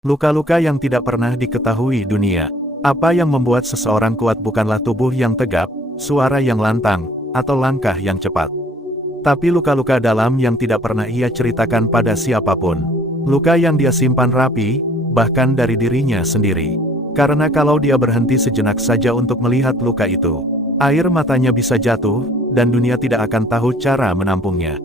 Luka-luka yang tidak pernah diketahui dunia. Apa yang membuat seseorang kuat bukanlah tubuh yang tegap, suara yang lantang, atau langkah yang cepat. Tapi luka-luka dalam yang tidak pernah ia ceritakan pada siapapun. Luka yang dia simpan rapi, bahkan dari dirinya sendiri. Karena kalau dia berhenti sejenak saja untuk melihat luka itu, air matanya bisa jatuh, dan dunia tidak akan tahu cara menampungnya.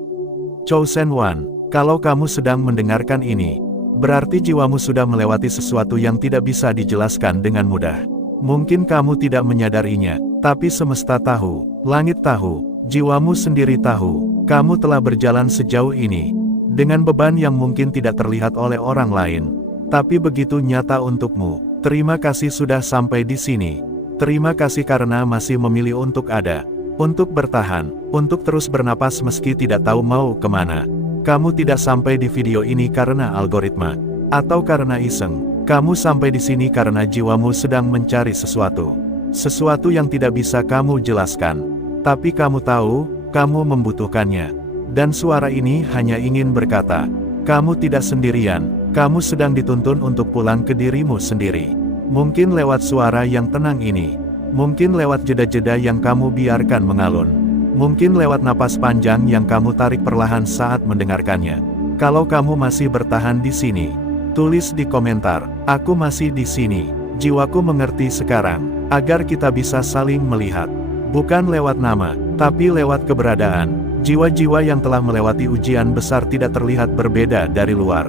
Chosen One, kalau kamu sedang mendengarkan ini, berarti jiwamu sudah melewati sesuatu yang tidak bisa dijelaskan dengan mudah. Mungkin kamu tidak menyadarinya, tapi semesta tahu, langit tahu, jiwamu sendiri tahu, kamu telah berjalan sejauh ini, dengan beban yang mungkin tidak terlihat oleh orang lain, tapi begitu nyata untukmu. Terima kasih sudah sampai di sini. Terima kasih karena masih memilih untuk ada, untuk bertahan, untuk terus bernapas meski tidak tahu mau kemana. Kamu tidak sampai di video ini karena algoritma, atau karena iseng. Kamu sampai di sini karena jiwamu sedang mencari sesuatu. Sesuatu yang tidak bisa kamu jelaskan. Tapi kamu tahu, kamu membutuhkannya. Dan suara ini hanya ingin berkata, kamu tidak sendirian, kamu sedang dituntun untuk pulang ke dirimu sendiri. Mungkin lewat suara yang tenang ini. Mungkin lewat jeda-jeda yang kamu biarkan mengalun. Mungkin lewat napas panjang yang kamu tarik perlahan saat mendengarkannya. Kalau kamu masih bertahan di sini, tulis di komentar, aku masih di sini, jiwaku mengerti sekarang, agar kita bisa saling melihat. Bukan lewat nama, tapi lewat keberadaan. Jiwa-jiwa yang telah melewati ujian besar tidak terlihat berbeda dari luar.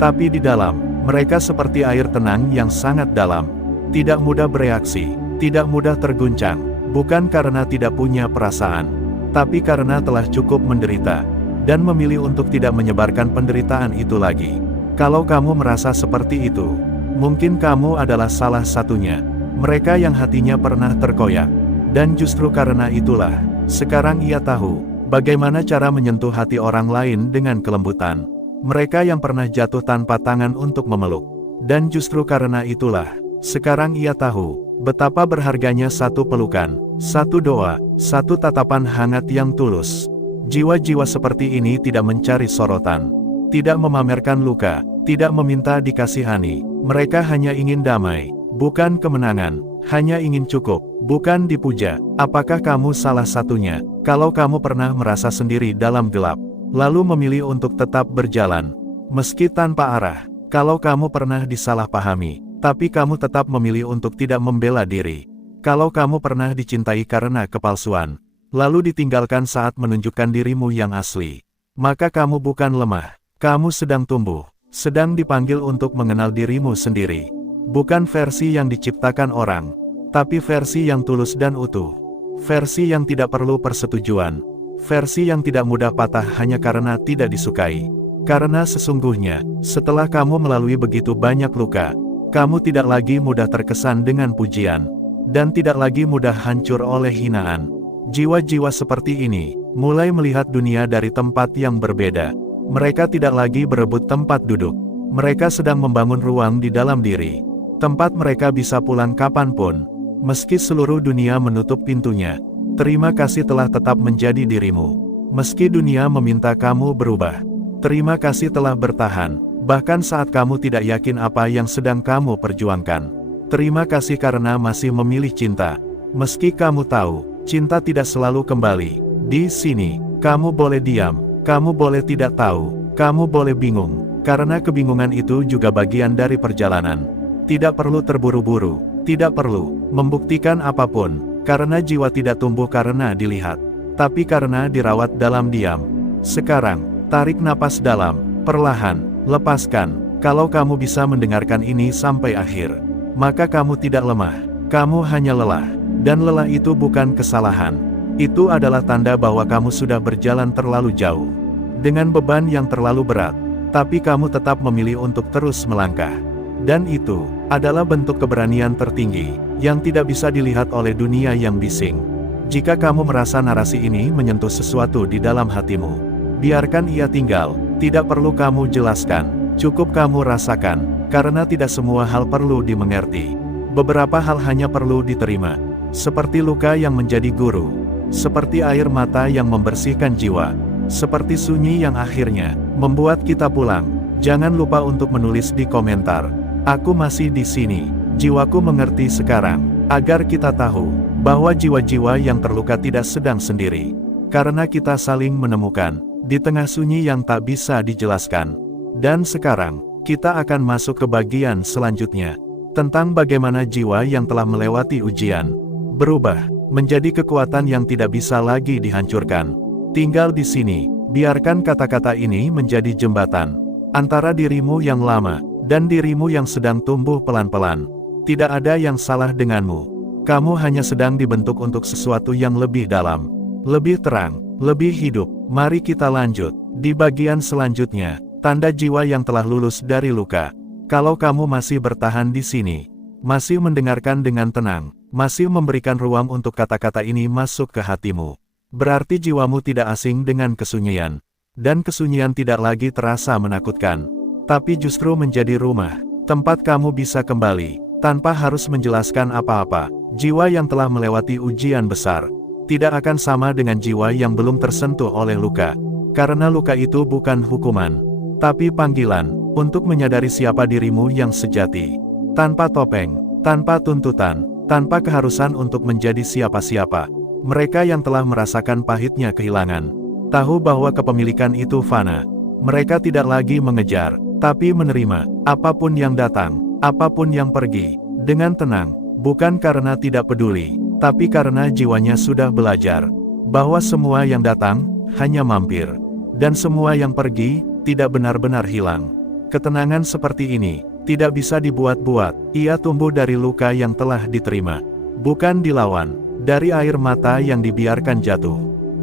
Tapi di dalam, mereka seperti air tenang yang sangat dalam. Tidak mudah bereaksi, tidak mudah terguncang. Bukan karena tidak punya perasaan, tapi karena telah cukup menderita, dan memilih untuk tidak menyebarkan penderitaan itu lagi. Kalau kamu merasa seperti itu, mungkin kamu adalah salah satunya. Mereka yang hatinya pernah terkoyak. Dan justru karena itulah, sekarang ia tahu, bagaimana cara menyentuh hati orang lain dengan kelembutan. Mereka yang pernah jatuh tanpa tangan untuk memeluk. Dan justru karena itulah, sekarang ia tahu, betapa berharganya satu pelukan, satu doa, satu tatapan hangat yang tulus. Jiwa-jiwa seperti ini tidak mencari sorotan, tidak memamerkan luka, tidak meminta dikasihani. Mereka hanya ingin damai, bukan kemenangan, hanya ingin cukup, bukan dipuja. Apakah kamu salah satunya? Kalau kamu pernah merasa sendiri dalam gelap, lalu memilih untuk tetap berjalan, meski tanpa arah. Kalau kamu pernah disalahpahami, tapi kamu tetap memilih untuk tidak membela diri. Kalau kamu pernah dicintai karena kepalsuan, lalu ditinggalkan saat menunjukkan dirimu yang asli, maka kamu bukan lemah, kamu sedang tumbuh, sedang dipanggil untuk mengenal dirimu sendiri. Bukan versi yang diciptakan orang, tapi versi yang tulus dan utuh. Versi yang tidak perlu persetujuan. Versi yang tidak mudah patah hanya karena tidak disukai. Karena sesungguhnya, setelah kamu melalui begitu banyak luka, kamu tidak lagi mudah terkesan dengan pujian, dan tidak lagi mudah hancur oleh hinaan. Jiwa-jiwa seperti ini, mulai melihat dunia dari tempat yang berbeda. Mereka tidak lagi berebut tempat duduk. Mereka sedang membangun ruang di dalam diri. Tempat mereka bisa pulang kapanpun, meski seluruh dunia menutup pintunya. Terima kasih telah tetap menjadi dirimu. Meski dunia meminta kamu berubah. Terima kasih telah bertahan, bahkan saat kamu tidak yakin apa yang sedang kamu perjuangkan. Terima kasih karena masih memilih cinta. Meski kamu tahu, cinta tidak selalu kembali. Di sini, kamu boleh diam, kamu boleh tidak tahu, kamu boleh bingung, karena kebingungan itu juga bagian dari perjalanan. Tidak perlu terburu-buru, tidak perlu membuktikan apapun, karena jiwa tidak tumbuh karena dilihat, tapi karena dirawat dalam diam. Sekarang, tarik napas dalam, perlahan, lepaskan. Kalau kamu bisa mendengarkan ini sampai akhir, maka kamu tidak lemah, kamu hanya lelah. Dan lelah itu bukan kesalahan. Itu adalah tanda bahwa kamu sudah berjalan terlalu jauh, dengan beban yang terlalu berat, tapi kamu tetap memilih untuk terus melangkah. Dan itu adalah bentuk keberanian tertinggi, yang tidak bisa dilihat oleh dunia yang bising. Jika kamu merasa narasi ini menyentuh sesuatu di dalam hatimu, biarkan ia tinggal, tidak perlu kamu jelaskan, cukup kamu rasakan, karena tidak semua hal perlu dimengerti. Beberapa hal hanya perlu diterima, seperti luka yang menjadi guru, seperti air mata yang membersihkan jiwa, seperti sunyi yang akhirnya membuat kita pulang. Jangan lupa untuk menulis di komentar. Aku masih di sini. Jiwaku mengerti sekarang. Agar kita tahu bahwa jiwa-jiwa yang terluka tidak sedang sendiri. Karena kita saling menemukan di tengah sunyi yang tak bisa dijelaskan. Dan sekarang, kita akan masuk ke bagian selanjutnya. Tentang bagaimana jiwa yang telah melewati ujian berubah menjadi kekuatan yang tidak bisa lagi dihancurkan. Tinggal di sini, biarkan kata-kata ini menjadi jembatan antara dirimu yang lama dan dirimu yang sedang tumbuh pelan-pelan. Tidak ada yang salah denganmu. Kamu hanya sedang dibentuk untuk sesuatu yang lebih dalam, lebih terang, lebih hidup. Mari kita lanjut. Di bagian selanjutnya, tanda jiwa yang telah lulus dari luka. Kalau kamu masih bertahan di sini, masih mendengarkan dengan tenang, masih memberikan ruang untuk kata-kata ini masuk ke hatimu, berarti jiwamu tidak asing dengan kesunyian. Dan kesunyian tidak lagi terasa menakutkan, tapi justru menjadi rumah, tempat kamu bisa kembali, tanpa harus menjelaskan apa-apa. Jiwa yang telah melewati ujian besar, tidak akan sama dengan jiwa yang belum tersentuh oleh luka. Karena luka itu bukan hukuman, tapi panggilan, untuk menyadari siapa dirimu yang sejati. Tanpa topeng, tanpa tuntutan, tanpa keharusan untuk menjadi siapa-siapa. Mereka yang telah merasakan pahitnya kehilangan, tahu bahwa kepemilikan itu fana. Mereka tidak lagi mengejar, tapi menerima, apapun yang datang, apapun yang pergi, dengan tenang. Bukan karena tidak peduli, tapi karena jiwanya sudah belajar bahwa semua yang datang hanya mampir, dan semua yang pergi tidak benar-benar hilang. Ketenangan seperti ini tidak bisa dibuat-buat. Ia tumbuh dari luka yang telah diterima, bukan dilawan, dari air mata yang dibiarkan jatuh,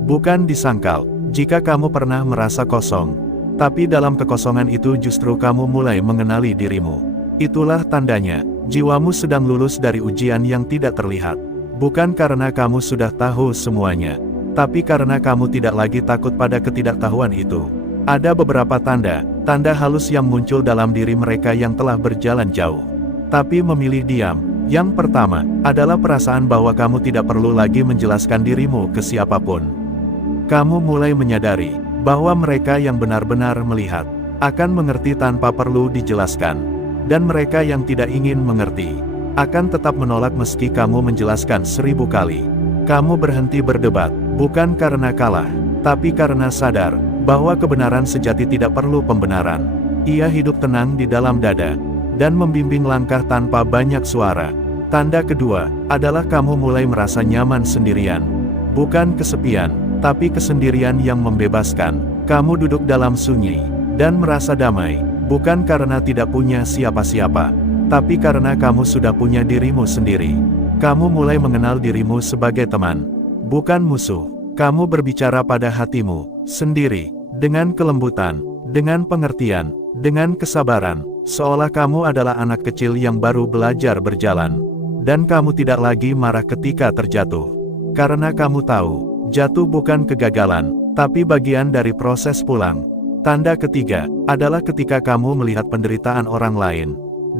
bukan disangkal. Jika kamu pernah merasa kosong, tapi dalam kekosongan itu justru kamu mulai mengenali dirimu, itulah tandanya. Jiwamu sedang lulus dari ujian yang tidak terlihat. Bukan karena kamu sudah tahu semuanya, tapi karena kamu tidak lagi takut pada ketidaktahuan itu. Ada beberapa tanda halus yang muncul dalam diri mereka yang telah berjalan jauh, tapi memilih diam. Yang pertama, adalah perasaan bahwa kamu tidak perlu lagi menjelaskan dirimu ke siapapun. Kamu mulai menyadari bahwa mereka yang benar-benar melihat akan mengerti tanpa perlu dijelaskan. Dan mereka yang tidak ingin mengerti akan tetap menolak meski kamu menjelaskan 1000 kali. Kamu berhenti berdebat, bukan karena kalah, tapi karena sadar bahwa kebenaran sejati tidak perlu pembenaran. Ia hidup tenang di dalam dada, dan membimbing langkah tanpa banyak suara. Tanda kedua, adalah kamu mulai merasa nyaman sendirian. Bukan kesepian, tapi kesendirian yang membebaskan. Kamu duduk dalam sunyi, dan merasa damai. Bukan karena tidak punya siapa-siapa, tapi karena kamu sudah punya dirimu sendiri. Kamu mulai mengenal dirimu sebagai teman, bukan musuh. Kamu berbicara pada hatimu sendiri, dengan kelembutan, dengan pengertian, dengan kesabaran, seolah kamu adalah anak kecil yang baru belajar berjalan. Dan kamu tidak lagi marah ketika terjatuh, karena kamu tahu, jatuh bukan kegagalan, tapi bagian dari proses pulang. Tanda ketiga, adalah ketika kamu melihat penderitaan orang lain,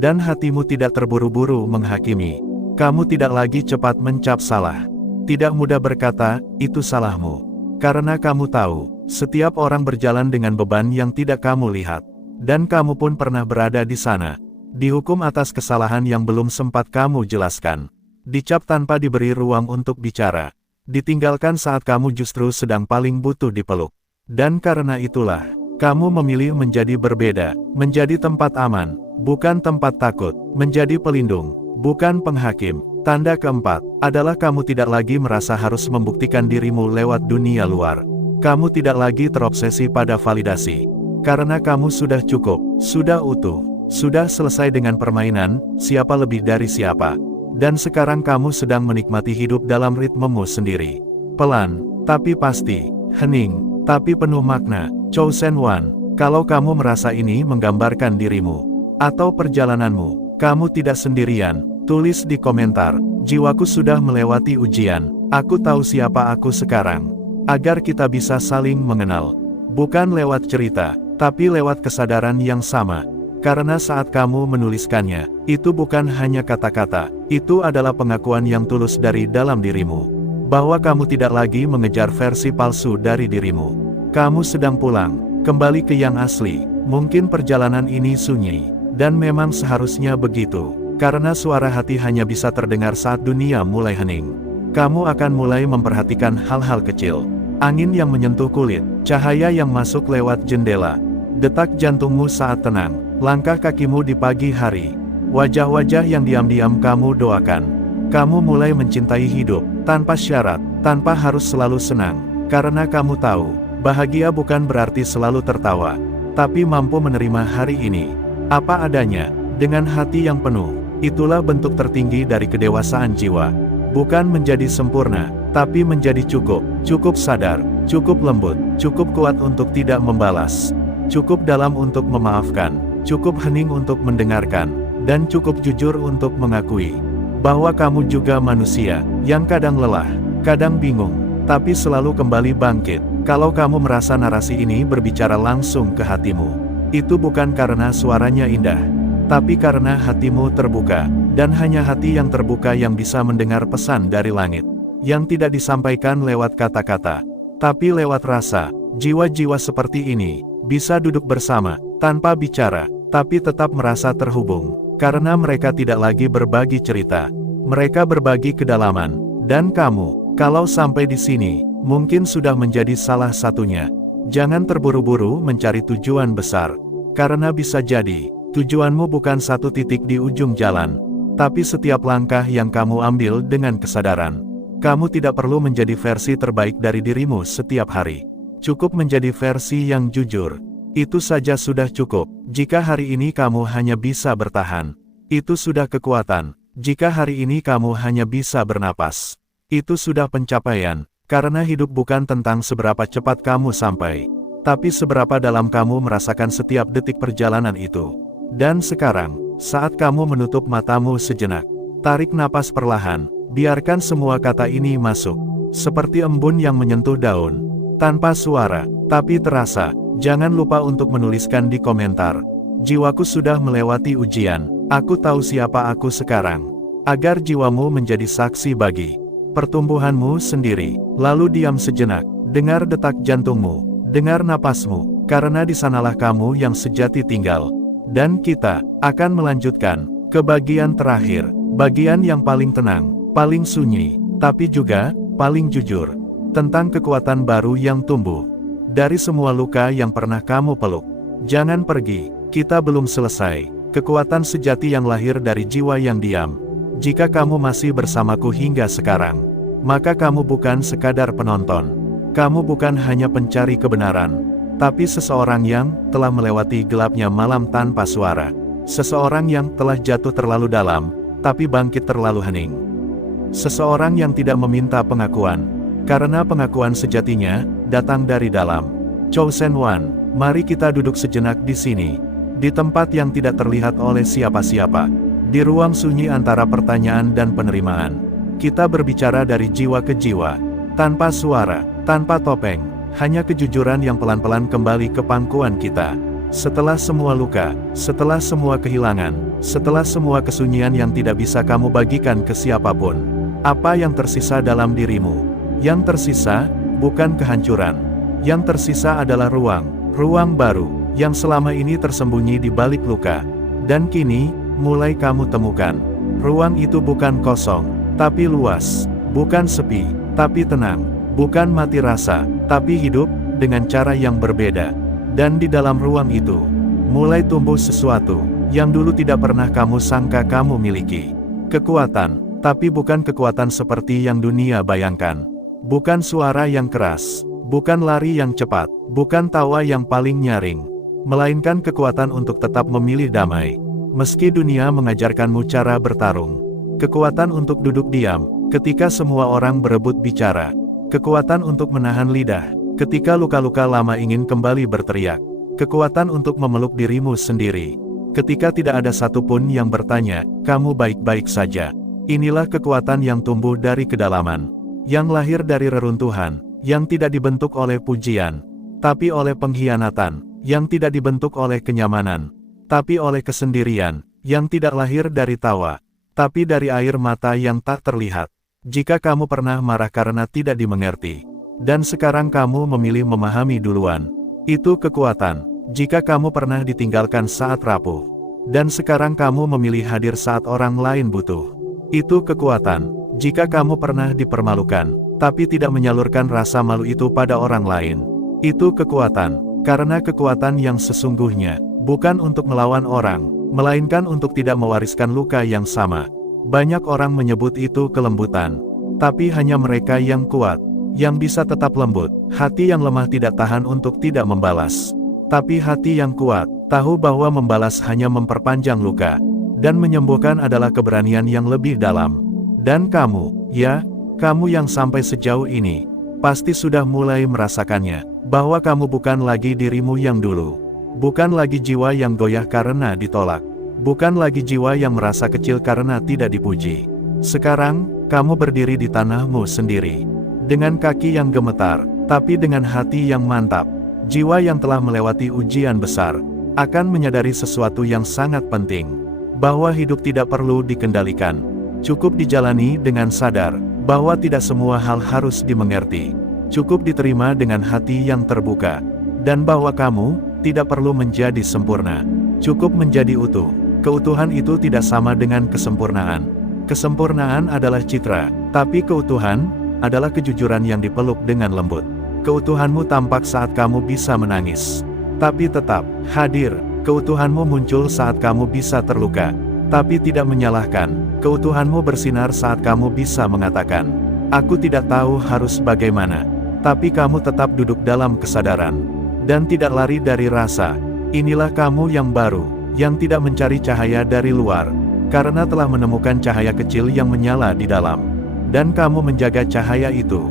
dan hatimu tidak terburu-buru menghakimi. Kamu tidak lagi cepat mencap salah. Tidak mudah berkata, itu salahmu. Karena kamu tahu, setiap orang berjalan dengan beban yang tidak kamu lihat. Dan kamu pun pernah berada di sana. Dihukum atas kesalahan yang belum sempat kamu jelaskan. Dicap tanpa diberi ruang untuk bicara. Ditinggalkan saat kamu justru sedang paling butuh dipeluk. Dan karena itulah, kamu memilih menjadi berbeda, menjadi tempat aman, bukan tempat takut, menjadi pelindung, bukan penghakim. Tanda keempat, adalah kamu tidak lagi merasa harus membuktikan dirimu lewat dunia luar. Kamu tidak lagi terobsesi pada validasi. Karena kamu sudah cukup, sudah utuh, sudah selesai dengan permainan, siapa lebih dari siapa. Dan sekarang kamu sedang menikmati hidup dalam ritmemu sendiri. Pelan, tapi pasti, hening, tapi penuh makna. Chosen One, kalau kamu merasa ini menggambarkan dirimu, atau perjalananmu, kamu tidak sendirian. Tulis di komentar, jiwaku sudah melewati ujian, aku tahu siapa aku sekarang. Agar kita bisa saling mengenal. Bukan lewat cerita, tapi lewat kesadaran yang sama. Karena saat kamu menuliskannya, itu bukan hanya kata-kata, itu adalah pengakuan yang tulus dari dalam dirimu. Bahwa kamu tidak lagi mengejar versi palsu dari dirimu. Kamu sedang pulang, kembali ke yang asli, Mungkin perjalanan ini sunyi, dan memang seharusnya begitu, karena suara hati hanya bisa terdengar saat dunia mulai hening. Kamu akan mulai memperhatikan hal-hal kecil. Angin yang menyentuh kulit, cahaya yang masuk lewat jendela, detak jantungmu saat tenang, langkah kakimu di pagi hari, wajah-wajah yang diam-diam kamu doakan. Kamu mulai mencintai hidup, tanpa syarat, tanpa harus selalu senang, karena kamu tahu, bahagia bukan berarti selalu tertawa, tapi mampu menerima hari ini, apa adanya, dengan hati yang penuh. Itulah bentuk tertinggi dari kedewasaan jiwa. Bukan menjadi sempurna, tapi menjadi cukup. Cukup sadar, cukup lembut, cukup kuat untuk tidak membalas, cukup dalam untuk memaafkan, cukup hening untuk mendengarkan, dan cukup jujur untuk mengakui bahwa kamu juga manusia, yang kadang lelah, kadang bingung, tapi selalu kembali bangkit. Kalau kamu merasa narasi ini berbicara langsung ke hatimu, itu bukan karena suaranya indah, tapi karena hatimu terbuka, dan hanya hati yang terbuka yang bisa mendengar pesan dari langit, yang tidak disampaikan lewat kata-kata, tapi lewat rasa. Jiwa-jiwa seperti ini, bisa duduk bersama, tanpa bicara, tapi tetap merasa terhubung, karena mereka tidak lagi berbagi cerita, mereka berbagi kedalaman, dan kamu, kalau sampai di sini, mungkin sudah menjadi salah satunya. Jangan terburu-buru mencari tujuan besar, karena bisa jadi, tujuanmu bukan satu titik di ujung jalan, tapi setiap langkah yang kamu ambil dengan kesadaran. Kamu tidak perlu menjadi versi terbaik dari dirimu setiap hari. Cukup menjadi versi yang jujur. Itu saja sudah cukup. Jika hari ini kamu hanya bisa bertahan, itu sudah kekuatan. Jika hari ini kamu hanya bisa bernapas, itu sudah pencapaian. Karena hidup bukan tentang seberapa cepat kamu sampai, tapi seberapa dalam kamu merasakan setiap detik perjalanan itu. Dan sekarang, saat kamu menutup matamu sejenak, tarik napas perlahan, biarkan semua kata ini masuk, seperti embun yang menyentuh daun, tanpa suara, tapi terasa. Jangan lupa untuk menuliskan di komentar, jiwaku sudah melewati ujian, aku tahu siapa aku sekarang, agar jiwamu menjadi saksi bagi pertumbuhanmu sendiri. Lalu diam sejenak, dengar detak jantungmu, dengar napasmu, karena di sanalah kamu yang sejati tinggal. Dan kita akan melanjutkan ke bagian terakhir, bagian yang paling tenang, paling sunyi, tapi juga paling jujur, tentang kekuatan baru yang tumbuh dari semua luka yang pernah kamu peluk. Jangan pergi, kita belum selesai. Kekuatan sejati yang lahir dari jiwa yang diam. Jika kamu masih bersamaku hingga sekarang, maka kamu bukan sekadar penonton. Kamu bukan hanya pencari kebenaran, tapi seseorang yang telah melewati gelapnya malam tanpa suara. Seseorang yang telah jatuh terlalu dalam, tapi bangkit terlalu hening. Seseorang yang tidak meminta pengakuan, karena pengakuan sejatinya datang dari dalam. Chosen One, mari kita duduk sejenak di sini, di tempat yang tidak terlihat oleh siapa-siapa, di ruang sunyi antara pertanyaan dan penerimaan. Kita berbicara dari jiwa ke jiwa, tanpa suara, tanpa topeng. Hanya kejujuran yang pelan-pelan kembali ke pangkuan kita. Setelah semua luka, setelah semua kehilangan, setelah semua kesunyian yang tidak bisa kamu bagikan ke siapapun, apa yang tersisa dalam dirimu? Yang tersisa, bukan kehancuran. Yang tersisa adalah ruang baru, yang selama ini tersembunyi di balik luka. Dan kini, mulai kamu temukan. Ruang itu bukan kosong, tapi luas. Bukan sepi, tapi tenang. Bukan mati rasa, tapi hidup, dengan cara yang berbeda. Dan di dalam ruang itu, mulai tumbuh sesuatu, yang dulu tidak pernah kamu sangka kamu miliki. Kekuatan, tapi bukan kekuatan seperti yang dunia bayangkan. Bukan suara yang keras, bukan lari yang cepat, bukan tawa yang paling nyaring. Melainkan kekuatan untuk tetap memilih damai. Meski dunia mengajarkanmu cara bertarung. Kekuatan untuk duduk diam, ketika semua orang berebut bicara. Kekuatan untuk menahan lidah, ketika luka-luka lama ingin kembali berteriak. Kekuatan untuk memeluk dirimu sendiri, ketika tidak ada satupun yang bertanya, kamu baik-baik saja. Inilah kekuatan yang tumbuh dari kedalaman, yang lahir dari reruntuhan, yang tidak dibentuk oleh pujian, tapi oleh pengkhianatan, yang tidak dibentuk oleh kenyamanan, tapi oleh kesendirian, yang tidak lahir dari tawa, tapi dari air mata yang tak terlihat. Jika kamu pernah marah karena tidak dimengerti, dan sekarang kamu memilih memahami duluan, itu kekuatan, Jika kamu pernah ditinggalkan saat rapuh, dan sekarang kamu memilih hadir saat orang lain butuh, itu kekuatan. Jika kamu pernah dipermalukan, tapi tidak menyalurkan rasa malu itu pada orang lain, itu kekuatan. Karena kekuatan yang sesungguhnya bukan untuk melawan orang, melainkan untuk tidak mewariskan luka yang sama. Banyak orang menyebut itu kelembutan, tapi hanya mereka yang kuat yang bisa tetap lembut. Hati yang lemah tidak tahan untuk tidak membalas, tapi hati yang kuat tahu bahwa membalas hanya memperpanjang luka, dan menyembuhkan adalah keberanian yang lebih dalam. Dan kamu, ya, kamu yang sampai sejauh ini, pasti sudah mulai merasakannya, bahwa kamu bukan lagi dirimu yang dulu. Bukan lagi jiwa yang goyah karena ditolak. Bukan lagi jiwa yang merasa kecil karena tidak dipuji. Sekarang, kamu berdiri di tanahmu sendiri. Dengan kaki yang gemetar, tapi dengan hati yang mantap. Jiwa yang telah melewati ujian besar, akan menyadari sesuatu yang sangat penting. Bahwa hidup tidak perlu dikendalikan. Cukup dijalani dengan sadar, bahwa tidak semua hal harus dimengerti. Cukup diterima dengan hati yang terbuka, dan bahwa kamu tidak perlu menjadi sempurna. Cukup menjadi utuh. Keutuhan itu tidak sama dengan kesempurnaan. Kesempurnaan adalah citra, tapi keutuhan adalah kejujuran yang dipeluk dengan lembut. Keutuhanmu tampak saat kamu bisa menangis, tapi tetap hadir. Keutuhanmu muncul saat kamu bisa terluka, tapi tidak menyalahkan. Keutuhanmu bersinar saat kamu bisa mengatakan, "Aku tidak tahu harus bagaimana." Tapi kamu tetap duduk dalam kesadaran, dan tidak lari dari rasa. Inilah kamu yang baru, yang tidak mencari cahaya dari luar, karena telah menemukan cahaya kecil yang menyala di dalam. Dan kamu menjaga cahaya itu,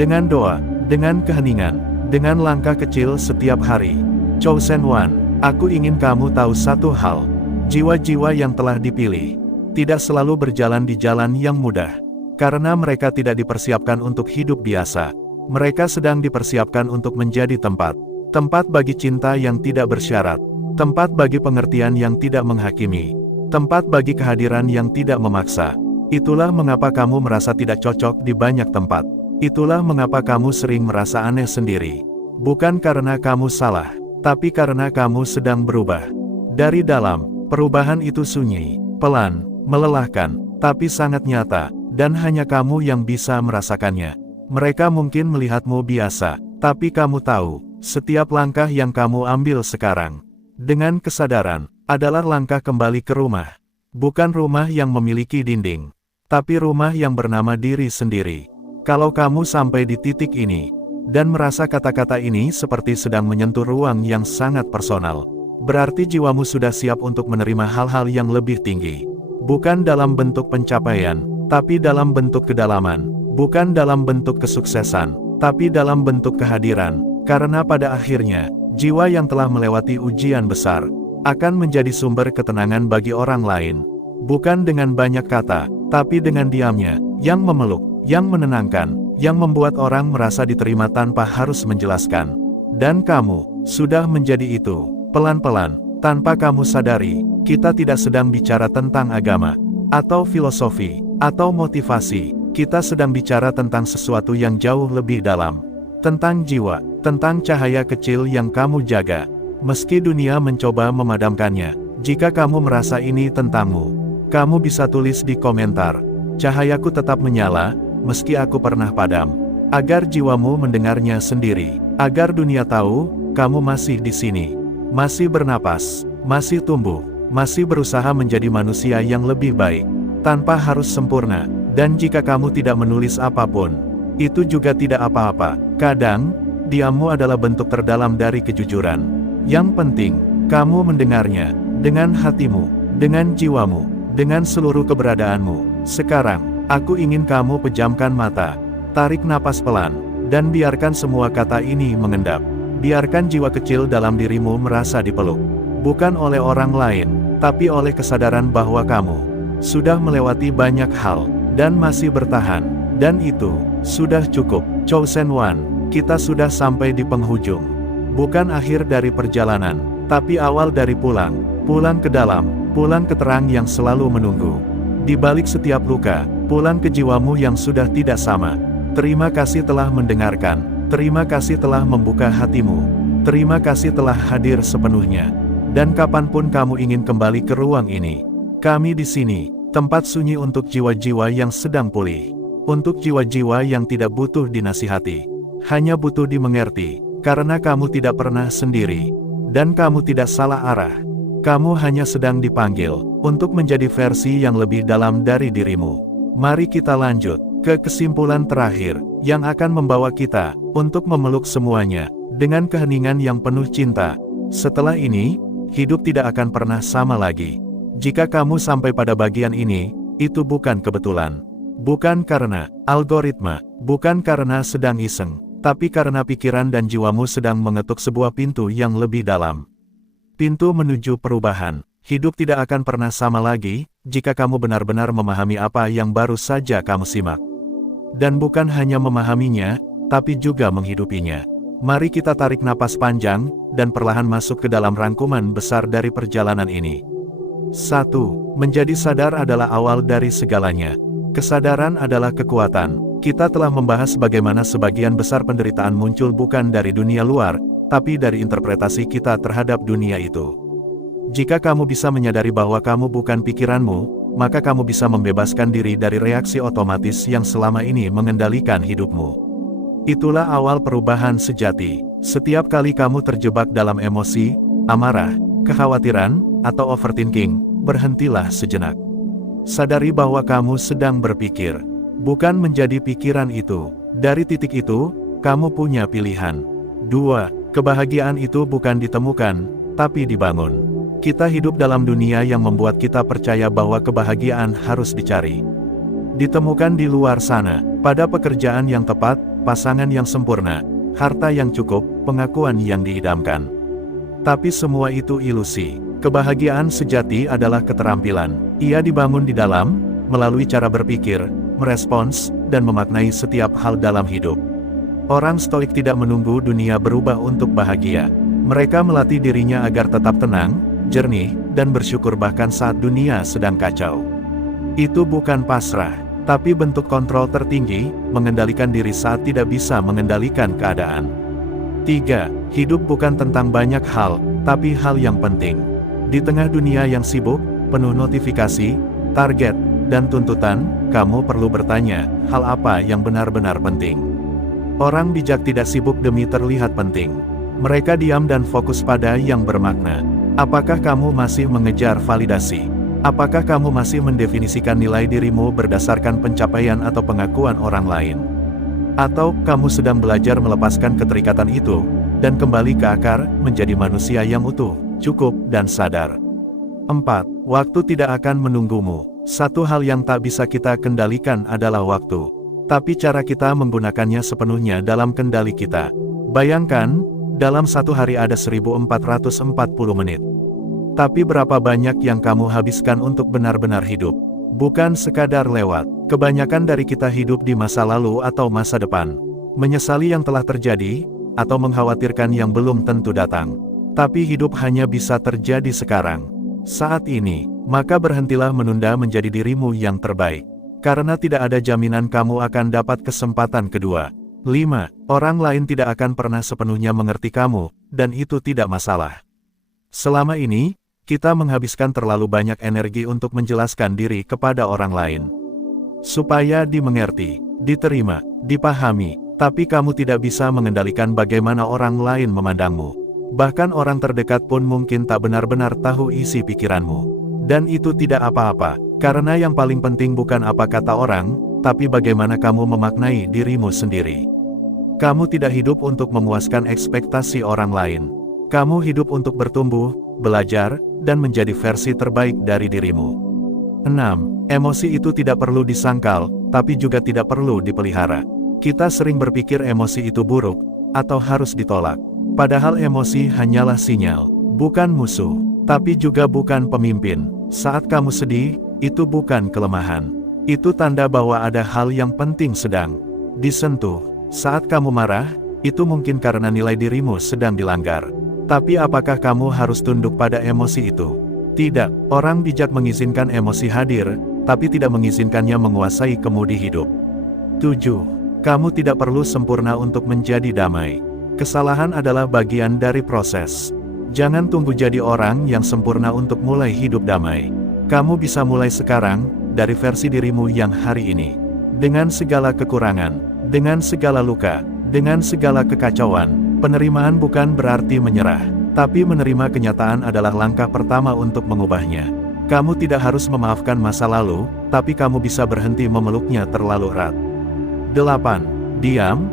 dengan doa, dengan keheningan, dengan langkah kecil setiap hari. Chosen One, aku ingin kamu tahu satu hal. Jiwa-jiwa yang telah dipilih, tidak selalu berjalan di jalan yang mudah, karena mereka tidak dipersiapkan untuk hidup biasa. Mereka sedang dipersiapkan untuk menjadi tempat bagi cinta yang tidak bersyarat, tempat bagi pengertian yang tidak menghakimi, tempat bagi kehadiran yang tidak memaksa. Itulah mengapa kamu merasa tidak cocok di banyak tempat. Itulah mengapa kamu sering merasa aneh sendiri. Bukan karena kamu salah, tapi karena kamu sedang berubah. Dari dalam, perubahan itu sunyi, pelan, melelahkan, tapi sangat nyata, dan hanya kamu yang bisa merasakannya. Mereka mungkin melihatmu biasa, tapi kamu tahu, setiap langkah yang kamu ambil sekarang, dengan kesadaran, adalah langkah kembali ke rumah. Bukan rumah yang memiliki dinding, tapi rumah yang bernama diri sendiri. Kalau kamu sampai di titik ini, dan merasa kata-kata ini seperti sedang menyentuh ruang yang sangat personal, berarti jiwamu sudah siap untuk menerima hal-hal yang lebih tinggi. Bukan dalam bentuk pencapaian, tapi dalam bentuk kedalaman. Bukan dalam bentuk kesuksesan, tapi dalam bentuk kehadiran. Karena pada akhirnya, jiwa yang telah melewati ujian besar, akan menjadi sumber ketenangan bagi orang lain. Bukan dengan banyak kata, tapi dengan diamnya, yang memeluk, yang menenangkan, yang membuat orang merasa diterima tanpa harus menjelaskan. Dan kamu, sudah menjadi itu, pelan-pelan, tanpa kamu sadari. Kita tidak sedang bicara tentang agama, atau filosofi, atau motivasi. Kita sedang bicara tentang sesuatu yang jauh lebih dalam. Tentang jiwa, tentang cahaya kecil yang kamu jaga. Meski dunia mencoba memadamkannya, jika kamu merasa ini tentangmu, kamu bisa tulis di komentar, "Cahayaku tetap menyala, meski aku pernah padam." Agar jiwamu mendengarnya sendiri. Agar dunia tahu, kamu masih di sini. Masih bernapas, masih tumbuh, masih berusaha menjadi manusia yang lebih baik. Tanpa harus sempurna. Dan jika kamu tidak menulis apapun, itu juga tidak apa-apa. Kadang, diammu adalah bentuk terdalam dari kejujuran. Yang penting, kamu mendengarnya, dengan hatimu, dengan jiwamu, dengan seluruh keberadaanmu. Sekarang, aku ingin kamu pejamkan mata, tarik napas pelan, dan biarkan semua kata ini mengendap. Biarkan jiwa kecil dalam dirimu merasa dipeluk. Bukan oleh orang lain, tapi oleh kesadaran bahwa kamu sudah melewati banyak hal, dan masih bertahan, dan itu sudah cukup. Chosen One, kita sudah sampai di penghujung. Bukan akhir dari perjalanan, tapi awal dari pulang ke dalam, pulang ke terang yang selalu menunggu. Di balik setiap luka, pulang ke jiwamu yang sudah tidak sama. Terima kasih telah mendengarkan, terima kasih telah membuka hatimu. Terima kasih telah hadir sepenuhnya. Dan kapanpun kamu ingin kembali ke ruang ini, kami di sini, tempat sunyi untuk jiwa-jiwa yang sedang pulih. Untuk jiwa-jiwa yang tidak butuh dinasihati, hanya butuh dimengerti, karena kamu tidak pernah sendiri. Dan kamu tidak salah arah. Kamu hanya sedang dipanggil untuk menjadi versi yang lebih dalam dari dirimu. Mari kita lanjut ke kesimpulan terakhir yang akan membawa kita untuk memeluk semuanya dengan keheningan yang penuh cinta. Setelah ini, hidup tidak akan pernah sama lagi. Jika kamu sampai pada bagian ini, itu bukan kebetulan. Bukan karena algoritma, bukan karena sedang iseng, tapi karena pikiran dan jiwamu sedang mengetuk sebuah pintu yang lebih dalam. Pintu menuju perubahan. Hidup tidak akan pernah sama lagi, jika kamu benar-benar memahami apa yang baru saja kamu simak. Dan bukan hanya memahaminya, tapi juga menghidupinya. Mari kita tarik napas panjang, dan perlahan masuk ke dalam rangkuman besar dari perjalanan ini. 1. Menjadi sadar adalah awal dari segalanya. Kesadaran adalah kekuatan. Kita telah membahas bagaimana sebagian besar penderitaan muncul bukan dari dunia luar, tapi dari interpretasi kita terhadap dunia itu. Jika kamu bisa menyadari bahwa kamu bukan pikiranmu, maka kamu bisa membebaskan diri dari reaksi otomatis yang selama ini mengendalikan hidupmu. Itulah awal perubahan sejati. Setiap kali kamu terjebak dalam emosi, amarah, kekhawatiran, atau overthinking, berhentilah sejenak. Sadari bahwa kamu sedang berpikir, bukan menjadi pikiran itu. Dari titik itu, kamu punya pilihan. 2. Kebahagiaan itu bukan ditemukan, tapi dibangun. Kita hidup dalam dunia yang membuat kita percaya bahwa kebahagiaan harus dicari. Ditemukan di luar sana, pada pekerjaan yang tepat, pasangan yang sempurna, harta yang cukup, pengakuan yang diidamkan. Tapi semua itu ilusi. Kebahagiaan sejati adalah keterampilan. Ia dibangun di dalam, melalui cara berpikir, merespons, dan memaknai setiap hal dalam hidup. Orang stoik tidak menunggu dunia berubah untuk bahagia. Mereka melatih dirinya agar tetap tenang, jernih, dan bersyukur bahkan saat dunia sedang kacau. Itu bukan pasrah, tapi bentuk kontrol tertinggi, mengendalikan diri saat tidak bisa mengendalikan keadaan. 3. Hidup bukan tentang banyak hal, tapi hal yang penting. Di tengah dunia yang sibuk, penuh notifikasi, target, dan tuntutan, kamu perlu bertanya, hal apa yang benar-benar penting? Orang bijak tidak sibuk demi terlihat penting. Mereka diam dan fokus pada yang bermakna. Apakah kamu masih mengejar validasi? Apakah kamu masih mendefinisikan nilai dirimu berdasarkan pencapaian atau pengakuan orang lain? Atau kamu sedang belajar melepaskan keterikatan itu, dan kembali ke akar, menjadi manusia yang utuh, cukup, dan sadar? 4. Waktu tidak akan menunggumu. Satu hal yang tak bisa kita kendalikan adalah waktu. Tapi cara kita menggunakannya sepenuhnya dalam kendali kita. Bayangkan, dalam satu hari ada 1440 menit. Tapi berapa banyak yang kamu habiskan untuk benar-benar hidup? Bukan sekadar lewat. Kebanyakan dari kita hidup di masa lalu atau masa depan. Menyesali yang telah terjadi, atau mengkhawatirkan yang belum tentu datang. Tapi hidup hanya bisa terjadi sekarang. Saat ini, maka berhentilah menunda menjadi dirimu yang terbaik. Karena tidak ada jaminan kamu akan dapat kesempatan kedua. 5. Orang lain tidak akan pernah sepenuhnya mengerti kamu, dan itu tidak masalah. Selama ini, kita menghabiskan terlalu banyak energi untuk menjelaskan diri kepada orang lain. Supaya dimengerti, diterima, dipahami, tapi kamu tidak bisa mengendalikan bagaimana orang lain memandangmu. Bahkan orang terdekat pun mungkin tak benar-benar tahu isi pikiranmu. Dan itu tidak apa-apa, karena yang paling penting bukan apa kata orang, tapi bagaimana kamu memaknai dirimu sendiri. Kamu tidak hidup untuk memuaskan ekspektasi orang lain. Kamu hidup untuk bertumbuh, belajar, dan menjadi versi terbaik dari dirimu. 6. Emosi itu tidak perlu disangkal, tapi juga tidak perlu dipelihara. Kita sering berpikir emosi itu buruk, atau harus ditolak. Padahal emosi hanyalah sinyal, bukan musuh, tapi juga bukan pemimpin. Saat kamu sedih, itu bukan kelemahan. Itu tanda bahwa ada hal yang penting sedang disentuh. Saat kamu marah, itu mungkin karena nilai dirimu sedang dilanggar. Tapi apakah kamu harus tunduk pada emosi itu? Tidak, orang bijak mengizinkan emosi hadir, tapi tidak mengizinkannya menguasai kemudi hidup. 7. Kamu tidak perlu sempurna untuk menjadi damai. Kesalahan adalah bagian dari proses. Jangan tunggu jadi orang yang sempurna untuk mulai hidup damai. Kamu bisa mulai sekarang, dari versi dirimu yang hari ini. Dengan segala kekurangan, dengan segala luka, dengan segala kekacauan, penerimaan bukan berarti menyerah. Tapi menerima kenyataan adalah langkah pertama untuk mengubahnya. Kamu tidak harus memaafkan masa lalu, tapi kamu bisa berhenti memeluknya terlalu erat. 8. Diam,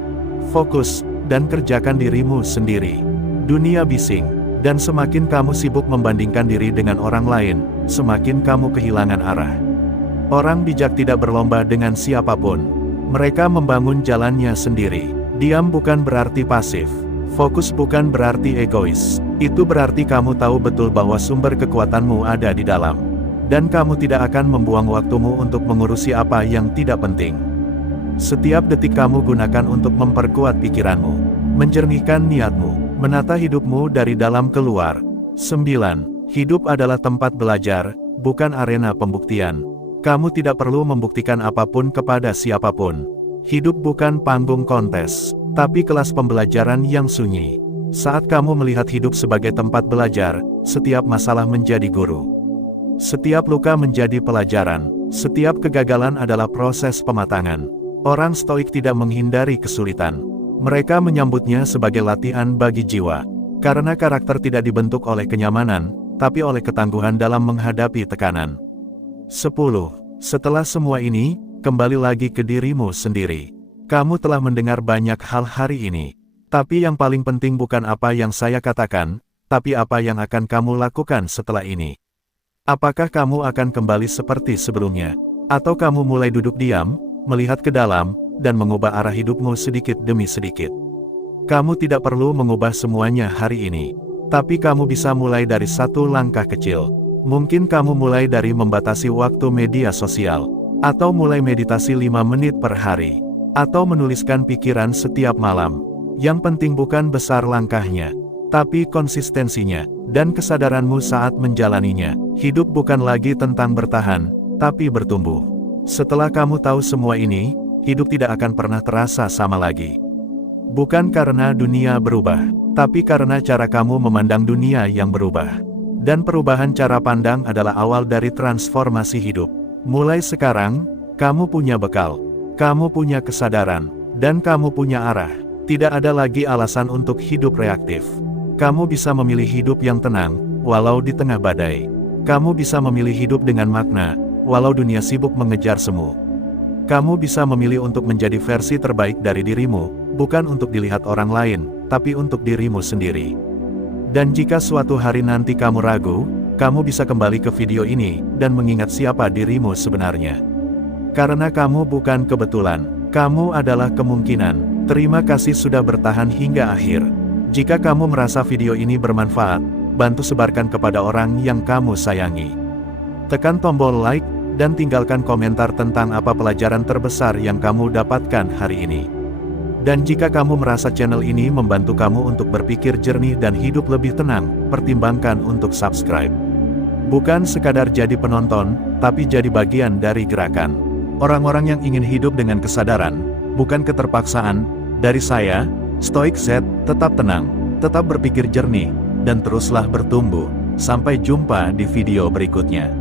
fokus, dan kerjakan dirimu sendiri. Dunia bising, dan semakin kamu sibuk membandingkan diri dengan orang lain, semakin kamu kehilangan arah. Orang bijak tidak berlomba dengan siapapun. Mereka membangun jalannya sendiri. Diam bukan berarti pasif. Fokus bukan berarti egois. Itu berarti kamu tahu betul bahwa sumber kekuatanmu ada di dalam. Dan kamu tidak akan membuang waktumu untuk mengurusi apa yang tidak penting. Setiap detik kamu gunakan untuk memperkuat pikiranmu, menjernihkan niatmu, menata hidupmu dari dalam keluar. 9. Hidup adalah tempat belajar, bukan arena pembuktian. Kamu tidak perlu membuktikan apapun kepada siapapun. Hidup bukan panggung kontes, tapi kelas pembelajaran yang sunyi. Saat kamu melihat hidup sebagai tempat belajar, setiap masalah menjadi guru. Setiap luka menjadi pelajaran, setiap kegagalan adalah proses pematangan. Orang stoik tidak menghindari kesulitan. Mereka menyambutnya sebagai latihan bagi jiwa. Karena karakter tidak dibentuk oleh kenyamanan, tapi oleh ketangguhan dalam menghadapi tekanan. 10. Setelah semua ini, kembali lagi ke dirimu sendiri. Kamu telah mendengar banyak hal hari ini. Tapi yang paling penting bukan apa yang saya katakan, tapi apa yang akan kamu lakukan setelah ini. Apakah kamu akan kembali seperti sebelumnya? Atau kamu mulai duduk diam, melihat ke dalam, dan mengubah arah hidupmu sedikit demi sedikit. Kamu tidak perlu mengubah semuanya hari ini. Tapi kamu bisa mulai dari satu langkah kecil. Mungkin kamu mulai dari membatasi waktu media sosial. Atau mulai meditasi 5 menit per hari. Atau menuliskan pikiran setiap malam. Yang penting bukan besar langkahnya, tapi konsistensinya, dan kesadaranmu saat menjalaninya. Hidup bukan lagi tentang bertahan, tapi bertumbuh. Setelah kamu tahu semua ini, hidup tidak akan pernah terasa sama lagi. Bukan karena dunia berubah, tapi karena cara kamu memandang dunia yang berubah. Dan perubahan cara pandang adalah awal dari transformasi hidup. Mulai sekarang, kamu punya bekal, kamu punya kesadaran, dan kamu punya arah. Tidak ada lagi alasan untuk hidup reaktif. Kamu bisa memilih hidup yang tenang, walau di tengah badai. Kamu bisa memilih hidup dengan makna, walau dunia sibuk mengejar semu. Kamu bisa memilih untuk menjadi versi terbaik dari dirimu, bukan untuk dilihat orang lain, tapi untuk dirimu sendiri. Dan jika suatu hari nanti kamu ragu, kamu bisa kembali ke video ini, dan mengingat siapa dirimu sebenarnya. Karena kamu bukan kebetulan, kamu adalah kemungkinan. Terima kasih sudah bertahan hingga akhir. Jika kamu merasa video ini bermanfaat, bantu sebarkan kepada orang yang kamu sayangi. Tekan tombol like, dan tinggalkan komentar tentang apa pelajaran terbesar yang kamu dapatkan hari ini. Dan jika kamu merasa channel ini membantu kamu untuk berpikir jernih dan hidup lebih tenang, pertimbangkan untuk subscribe. Bukan sekadar jadi penonton, tapi jadi bagian dari gerakan. Orang-orang yang ingin hidup dengan kesadaran, bukan keterpaksaan. Dari saya, Stoik Z, tetap tenang, tetap berpikir jernih, dan teruslah bertumbuh. Sampai jumpa di video berikutnya.